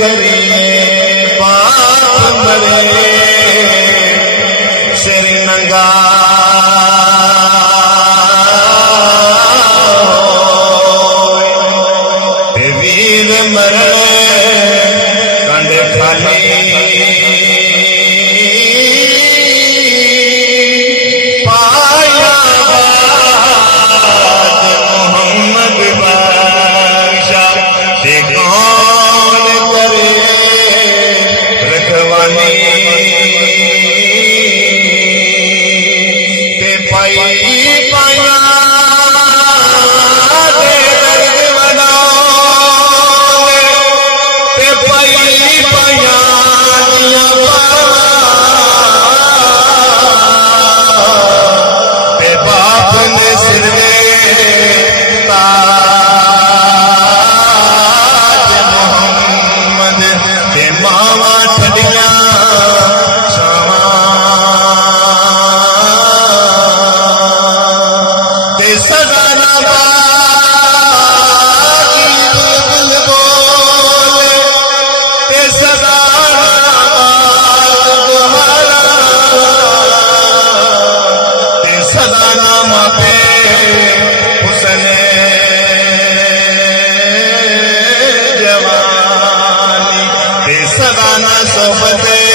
करिए बाप मरे सिर नंगा वीर मरण कंड खाली पाया मोहम्मद बादशाह ते कौन करे रखवाली ते पाई पाया सदाना सोबत